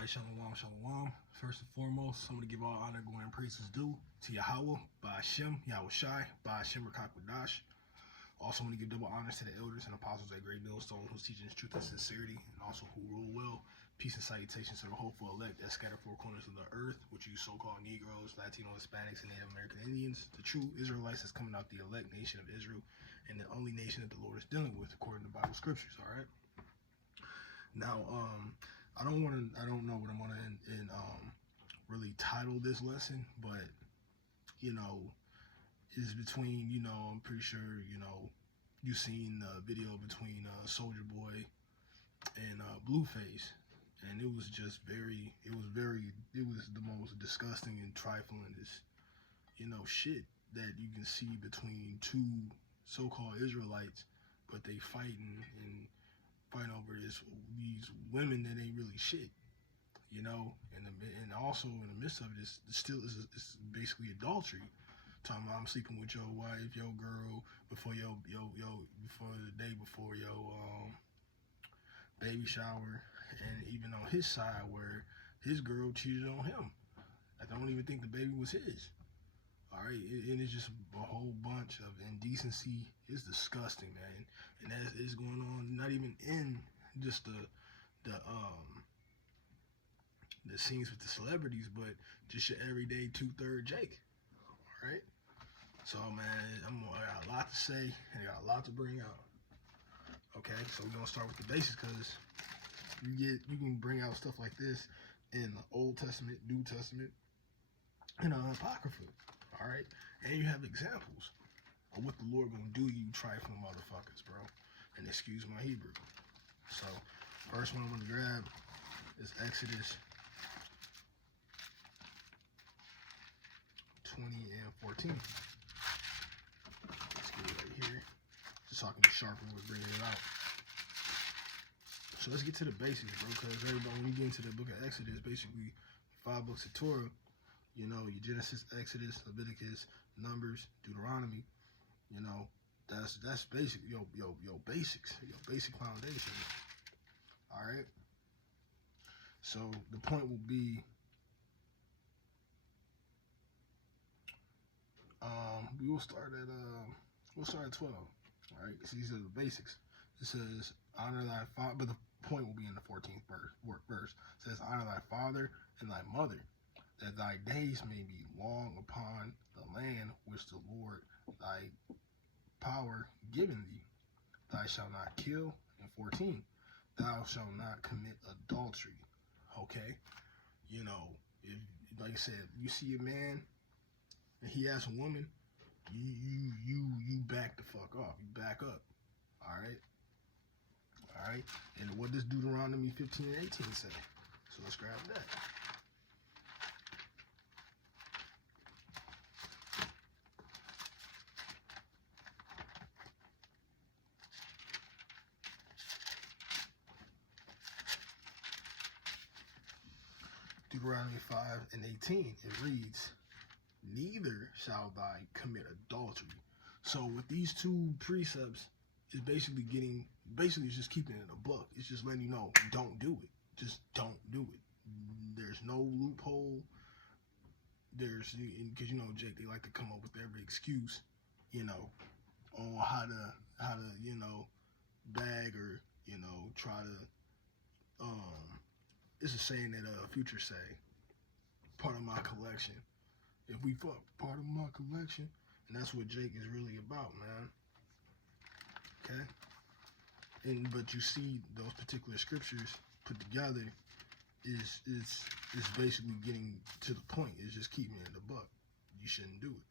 Alright, shalom, shalom. First and foremost, I'm going to give all honor, glory, and praises due to Yahweh, by Hashem, Yahweh Shai, by Hashem Rakakwadash. Also, want to give double honors to the elders and apostles at Great Millstone who's teaching us truth and sincerity, and also who rule well. Peace and salutations to the hopeful elect that scatter four corners of the earth, which you so-called Negroes, Latino, Hispanics, and Native American Indians. The true Israelites that's coming out the elect nation of Israel, and the only nation that the Lord is dealing with according to Bible scriptures. All right. Now, I don't know what I'm gonna really title this lesson, but it's between, I'm pretty sure, you've seen the video between Soldier Boy and Blueface, and it was the most disgusting and trifling, shit that you can see between two so-called Israelites, but they fight over these women that ain't really shit, and also in the midst of it, it's basically adultery. Talking about I'm sleeping with your wife, your girl, before the day before your baby shower, and even on his side where his girl cheated on him. I don't even think the baby was his. All right, and it's just a whole bunch of indecency. It's disgusting, man, and that is going on not even in just the scenes with the celebrities, but just your everyday 2/3 Jake. All right, so man, I got a lot to say and I got a lot to bring out. Okay, so we're gonna start with the basics because you can bring out stuff like this in the Old Testament, New Testament, and Apocrypha. All right, and you have examples of what the Lord gonna do, you trifling motherfuckers, bro. And excuse my Hebrew. So, first one I'm gonna grab is Exodus 20 and 14. Let's get it right here. Just so I can be sharp when we're bringing it out. So let's get to the basics, bro. Because everybody, when you get into the book of Exodus, basically 5 books of Torah. Your Genesis, Exodus, Leviticus, Numbers, Deuteronomy. That's basic. Your basics, your basic foundation. All right. So the point will be, we'll start at 12. All right. So these are the basics. It says, honor thy father, but the point will be in the 14th verse. It says, honor thy father and thy mother, that thy days may be long upon the land which the Lord thy power given thee. Thou shalt not kill. And 14, thou shalt not commit adultery. Okay, if, like I said, you see a man and he has a woman, you back the fuck off. You back up. All right. And what does Deuteronomy 15 and 18 say? So let's grab that. Deuteronomy 5 and 18, it reads, neither shall thou commit adultery. So with these two precepts, it's basically it's just keeping it in a book. It's just letting you know, don't do it. Just don't do it. There's no loophole. Because Jake, they like to come up with every excuse, on how to bag or try to it's a saying that Future say, part of my collection. If we fuck, part of my collection. And that's what Jake is really about, man. Okay? But you see those particular scriptures put together is basically getting to the point. It's just keeping it in the book. You shouldn't do it.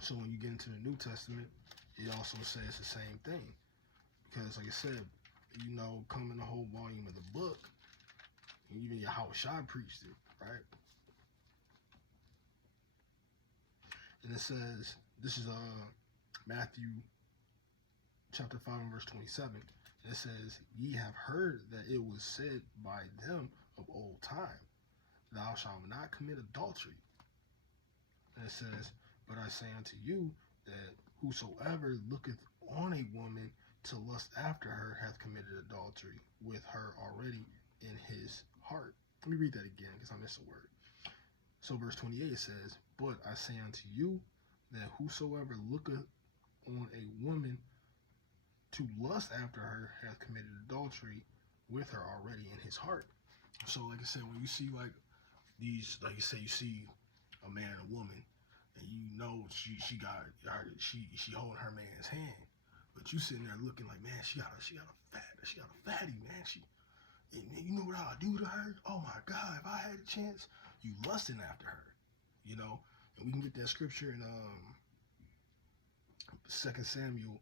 So when you get into the New Testament, it also says the same thing. Because like I said, come in the whole volume of the book, and even Yahweh Shai preached it, right? And it says, this is Matthew chapter 5 and verse 27. It says, ye have heard that it was said by them of old time, thou shalt not commit adultery. And it says, but I say unto you that whosoever looketh on a woman to lust after her hath committed adultery with her already in his heart. Let me read that again because I missed a word. So verse 28 says, but I say unto you that whosoever looketh on a woman to lust after her hath committed adultery with her already in his heart. So like I said, when you see like these, like you say, you see a man and a woman, and you know she holding her man's hand, but you sitting there looking like, man, she got a fatty, man. And you know what I'll do to her? Oh my God, if I had a chance, you lusting after her, you know. And we can get that scripture in 2 Samuel,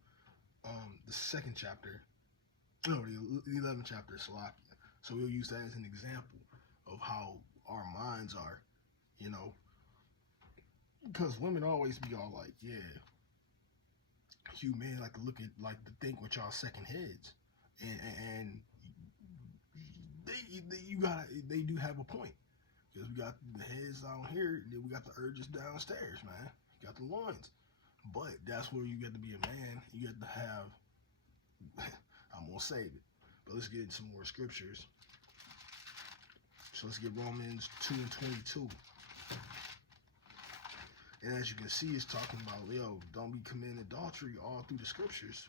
the 2nd chapter, no, the 11th chapter of Salakia. So we'll use that as an example of how our minds are, you know. Because women always be all like, yeah, you men like to think with y'all second heads, and they do have a point, because we got the heads down here, and then we got the urges downstairs, man. You got the loins, but that's where you get to be a man. You get to have. I'm gonna save it, but let's get into some more scriptures. So let's get Romans 2:22. And as you can see, it's talking about, yo, don't be committing adultery all through the scriptures,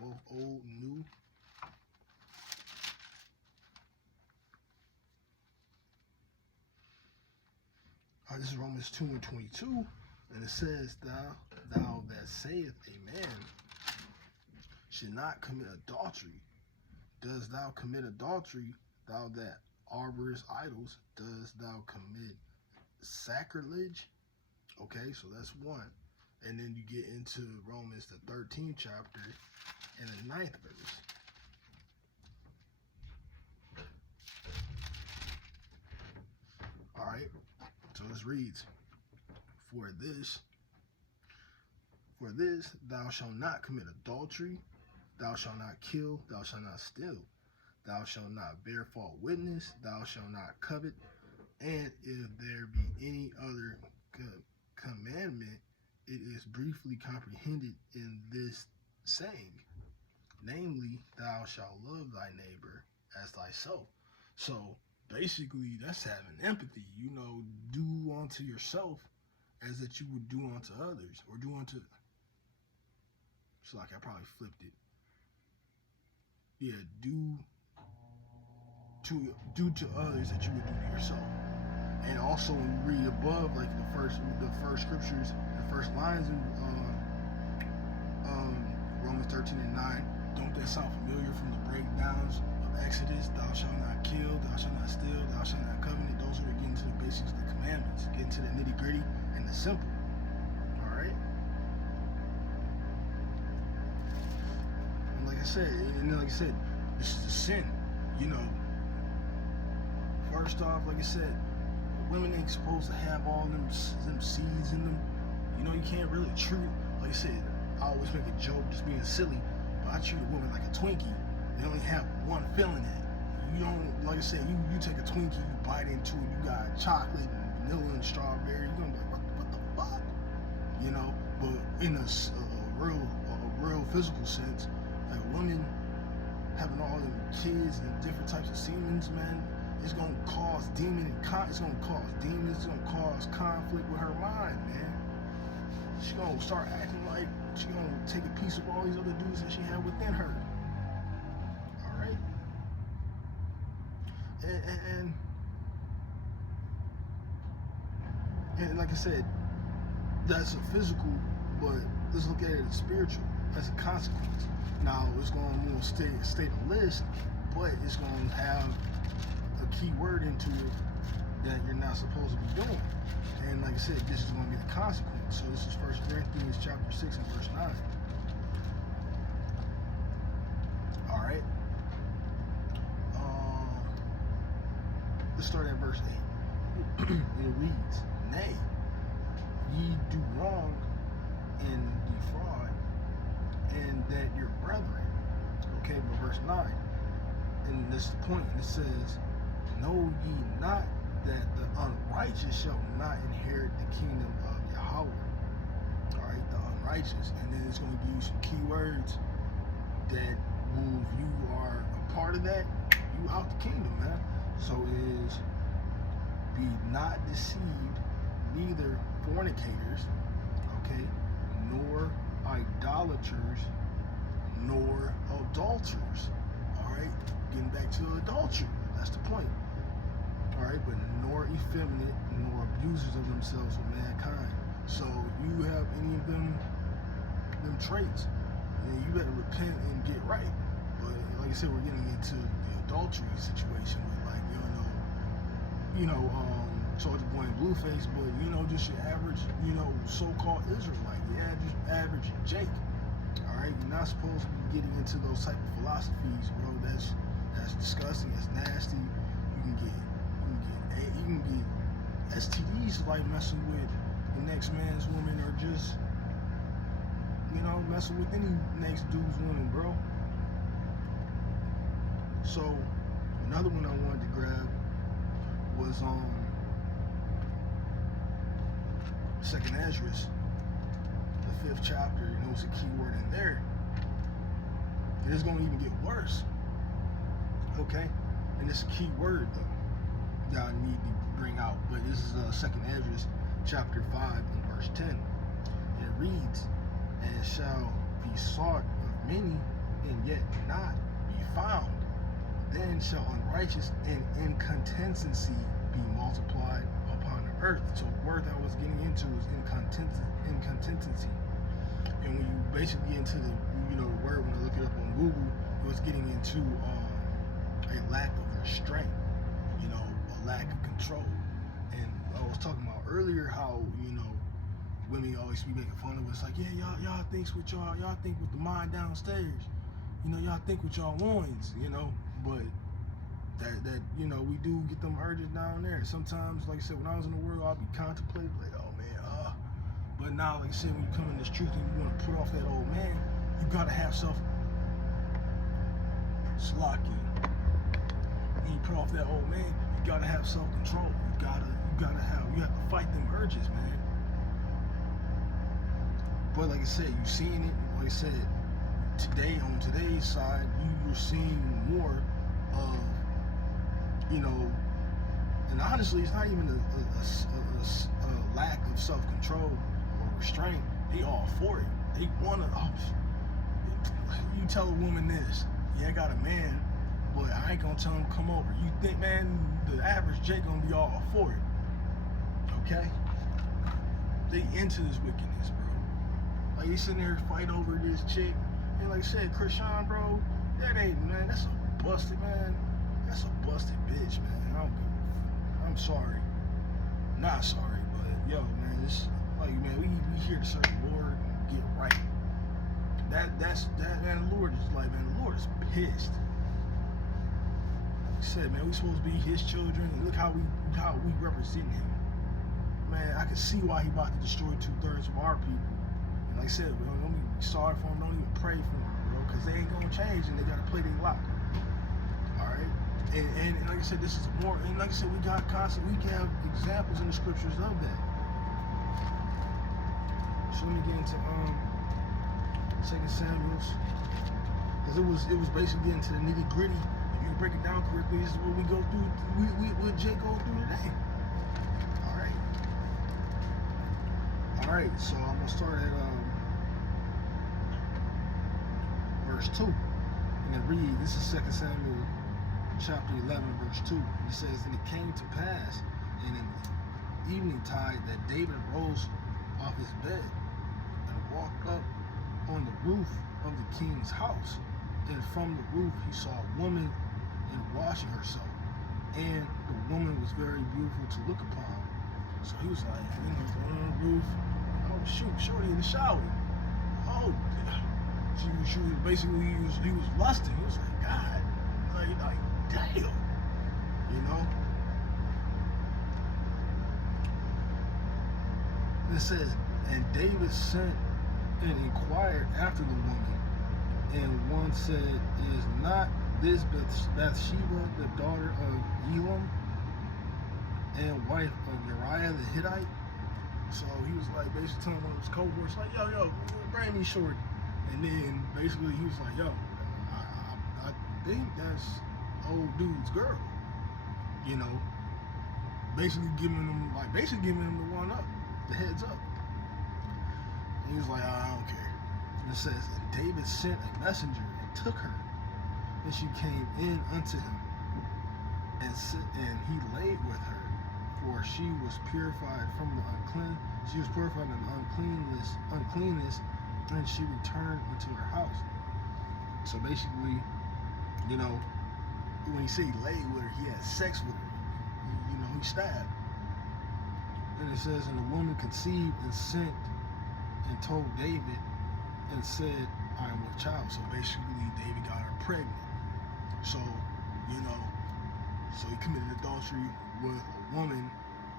both old and new. This is Romans 2:22, and it says, thou that sayest a man should not commit adultery, does thou commit adultery? Thou that arborest idols, does thou commit sacrilege? Okay, so that's one. And then you get into Romans, the 13th chapter, and the 9th verse. All right, so this reads, For this thou shalt not commit adultery, thou shalt not kill, thou shalt not steal, thou shalt not bear false witness, thou shalt not covet, and if there be any other commandment, it is briefly comprehended in this saying, namely, thou shalt love thy neighbor as thyself. So basically, that's having empathy. You know, do unto yourself as that you would do unto others, or do unto. It's like I probably flipped it. Yeah, do to others that you would do to yourself. And also, when you read above, like the first scriptures, the first lines in Romans 13 and 9, don't that sound familiar from the breakdowns of Exodus? Thou shalt not kill, thou shalt not steal, thou shalt not covet. Those are getting to the basics of the commandments, getting to the nitty gritty and the simple. All right. And like I said, this is a sin. You know, first off, like I said, women ain't supposed to have all them seeds in them. You know, you can't really treat, like I said, I always make a joke just being silly, but I treat a woman like a Twinkie. They only have one filling in it. You don't, like I said, you take a Twinkie, you bite into it, you got chocolate and vanilla and strawberry, you're gonna be like, what the fuck? You know, but in a real physical sense, like women having all them kids and different types of semens, man, it's gonna cause it's gonna cause conflict with her mind, man. She's gonna start acting like she's gonna take a piece of all these other dudes that she had within her. All right, and like I said, that's a physical, but let's look at it as spiritual, as a consequence. Now it's gonna stay the list, but it's gonna have a key word into it that you're not supposed to be doing. And like I said, this is going to be the consequence. So this is 1 Corinthians chapter 6 and verse 9. All right. Let's start at verse 8. It reads, Nay, ye do wrong and defraud, and that your brethren. Okay, but verse 9, and this is the point, and it says, Know ye not that the unrighteous shall not inherit the kingdom of Yahweh? power. All right, the unrighteous, and then it's going to give you some key words that will, if you are a part of that, you out the kingdom, man. So it is, be not deceived, neither fornicators, okay, nor idolaters, nor adulterers. All right, getting back to adultery, that's the point. All right, but nor effeminate, nor abusers of themselves with mankind. So if you have any of them traits, then you better repent and get right. But like I said, we're getting into the adultery situation with, like, Soldier Boy and Blueface, but just your average, so-called Israelite, just average Jake. All right, you're not supposed to be getting into those type of philosophies, bro. That's disgusting. That's nasty. You can get STDs like messing with the next man's woman, or just messing with any next dude's woman, bro. So another one I wanted to grab was 2nd Adultrest, the 5th chapter. It's a key word in there. And it's going to even get worse. Okay? And it's a key word, though, that I need to bring out. But this is 2nd Adultrest, chapter 5, and verse 10. And it reads, "And it shall be sought of many, and yet not be found. Then shall unrighteous and incontinency be multiplied upon the earth." So the word that I was getting into is incontinency. And when you basically get into the word, when I look it up on Google, it was getting into a lack of restraint, a lack of control. And I was talking about earlier how women always be making fun of us, like, yeah, y'all think with y'all think with the mind downstairs, y'all think with y'all loins, but that we do get them urges down there. Sometimes, like I said, when I was in the world, I'll be contemplating, like, oh man, but now, like I said, when you come in this truth and you want to put off that old man, you gotta have self-slocking. When you put off that old man, you gotta have self-control. You have to fight them urges, man. But like I said, you're seeing it. Like I said, today, on today's side, you're seeing more of, and honestly, it's not even a lack of self-control or restraint. They all for it. They wanna. You tell a woman this, yeah, I got a man, but I ain't gonna tell him come over. You think, man, the average Jake gonna be all for it? Okay? They into this wickedness, bro. Like, you sitting there fight over this chick, and like I said, Krishan, bro, that ain't, man, that's a busted, man. That's a busted bitch, man. I'm sorry. Not sorry, but yo, man, it's like, man, we here to serve the Lord and get right. That's man, the Lord is like, man, the Lord is pissed. Like I said, man, we supposed to be his children, and look how we represent him. Man, I can see why he about to destroy 2/3 of our people. And like I said, bro, don't even be sorry for them, don't even pray for them, bro, because they ain't gonna change and they gotta play their lock. Alright? And like I said, this is more, and like I said, we can have examples in the scriptures of that. So let me get into 2 Samuel, because it was basically getting to the nitty gritty. If you break it down correctly, this is what we go through. What Jay go through today. All right, so I'm gonna start at verse 2, and it reads. This is 2 Samuel, chapter 11, verse 2. And it says, "And it came to pass in the evening tide that David rose off his bed and walked up on the roof of the king's house. And from the roof he saw a woman washing herself, and the woman was very beautiful to look upon. So he was like, going on the roof. Oh shoot, shorty in the shower. Oh, she was basically he was lusting. He was like, God, like damn, And it says, and David sent and inquired after the woman, and one said, is not this Bathsheba, the daughter of Elam, and wife of Uriah the Hittite? So he was like basically telling one of his cohorts, like, yo, bring me short. And then basically he was like, yo, I think that's old dude's girl. You know, basically giving him the one up, the heads up. And he was like, I don't care. And it says, and David sent a messenger and took her, and she came in unto him, and he laid with her, for she was purified from the unclean. She was purified in uncleanness, and she returned unto her house. So basically, you know, when he said he laid with her, he had sex with her. You know, he stabbed. And it says, and the woman conceived and sent and told David and said, I am with child. So basically, David got her pregnant. So, you know, so he committed adultery with a woman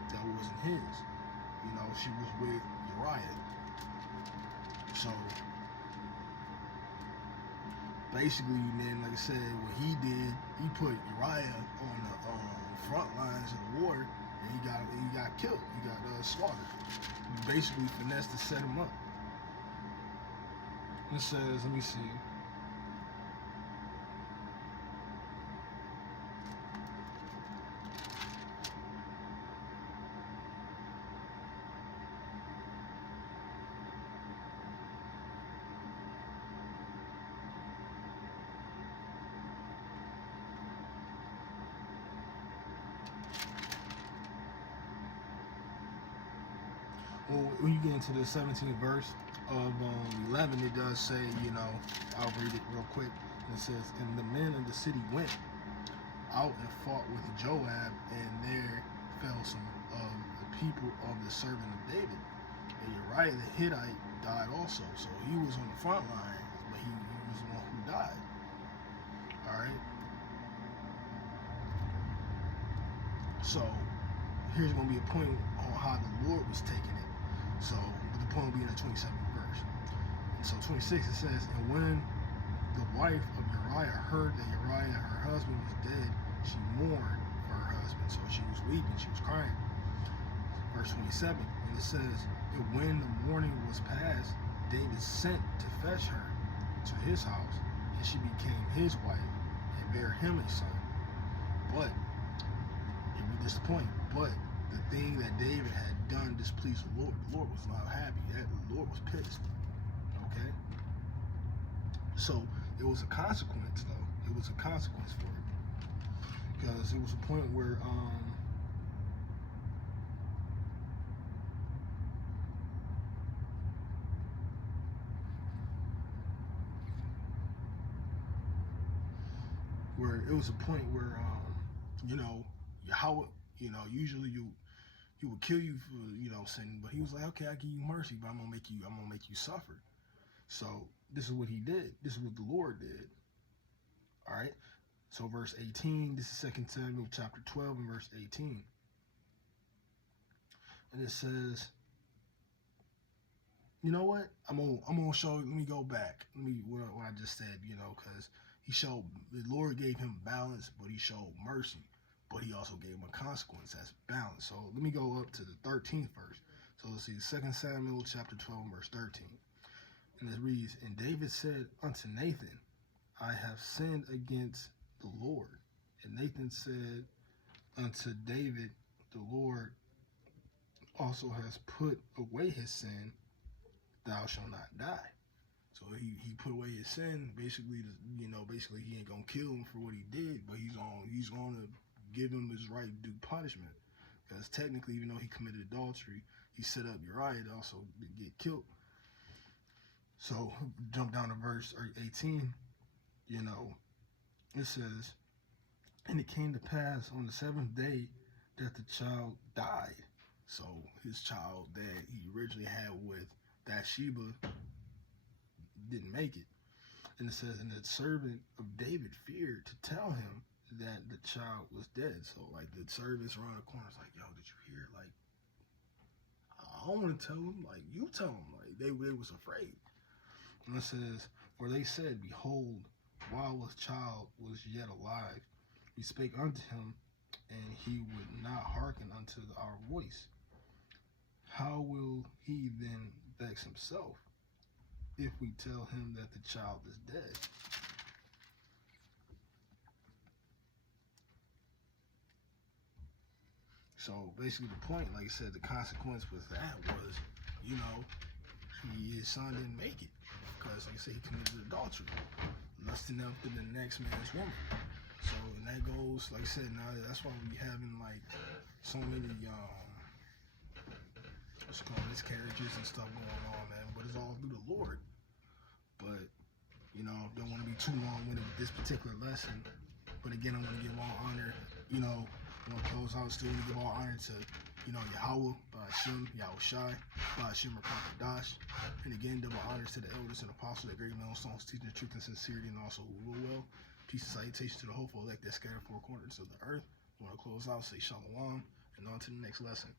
that wasn't his. You know, she was with Uriah. So basically, then, like I said, what he did, he put Uriah on the front lines of the war, and he got killed. He got slaughtered. He basically finessed to set him up. It says, let me see. Well, when you get into the 17th verse of 11, it does say, you know, I'll read it real quick. It says, and the men of the city went out and fought with Joab, and there fell some of the people of the servant of David. And Uriah the Hittite died also. So he was on the front line, but he was the one who died. All right. So here's going to be a point on how the Lord was taking it. So, but the point will be in the 27th verse. And so 26, it says, and when the wife of Uriah heard that Uriah, her husband, was dead, she mourned for her husband. So she was weeping, she was crying. Verse 27, and it says, and when the mourning was past, David sent to fetch her to his house, and she became his wife, and bare him a son. But, and we this point, but the thing that David had done displeased the Lord. The Lord was not happy. The Lord was pissed. Okay? So, it was a consequence, though. It was a consequence for it. Because it was a point where, you know, how, you know, usually he would kill you for, you know, sin, but he was like, okay, I give you mercy, but I'm gonna make you suffer. So this is what he did. This is what the Lord did. All right. So verse 18. This is 2 Samuel chapter 12 and verse 18, and it says, you know what? I'm gonna show. Let me go back. Let me what I just said. You know, because the Lord gave him balance, but he showed mercy. But he also gave him a consequence that's balanced. So let me go up to the 13th verse. So let's see, 2 Samuel chapter 12, verse 13. And it reads, and David said unto Nathan, I have sinned against the Lord. And Nathan said unto David, the Lord also has put away his sin, thou shalt not die. So he put away his sin, basically, you know, basically he ain't gonna kill him for what he did, but he's gonna give him his right due punishment. Because technically, even though he committed adultery, he set up Uriah to also get killed. So jump down to verse 18, you know, it says, and it came to pass on the 7th day that the child died. So his child that he originally had with Bathsheba didn't make it. And it says, and the servant of David feared to tell him that the child was dead. So like the servants around the corner was like, yo, did you hear? Like, I don't want to tell him. Like, you tell him. Like they was afraid. And it says, for they said, behold, while the child was yet alive, we spake unto him, and he would not hearken unto our voice. How will protects himself if we tell him that the child is dead. So basically the point, like I said, the consequence with that was, his son didn't make it. Because, like I said, he committed adultery, lusting after the next man's woman. So, and that goes, like I said, now that's why we having, so many, miscarriages and stuff going on, man. But it's all through the Lord. But, don't want to be too long-winded with this particular lesson. But again, I want to give all honor, I want to close out, still want to give all honor to, Yahweh, Ba'Shem, Yahushai, Ba'Shem, Dash. And again, double honors to the elders and apostles, the great millstones, teaching the truth and sincerity, and also who rule well. Peace and salutation to the hopeful elect that scattered four corners of the earth. I want to close out, say shalom, and on to the next lesson.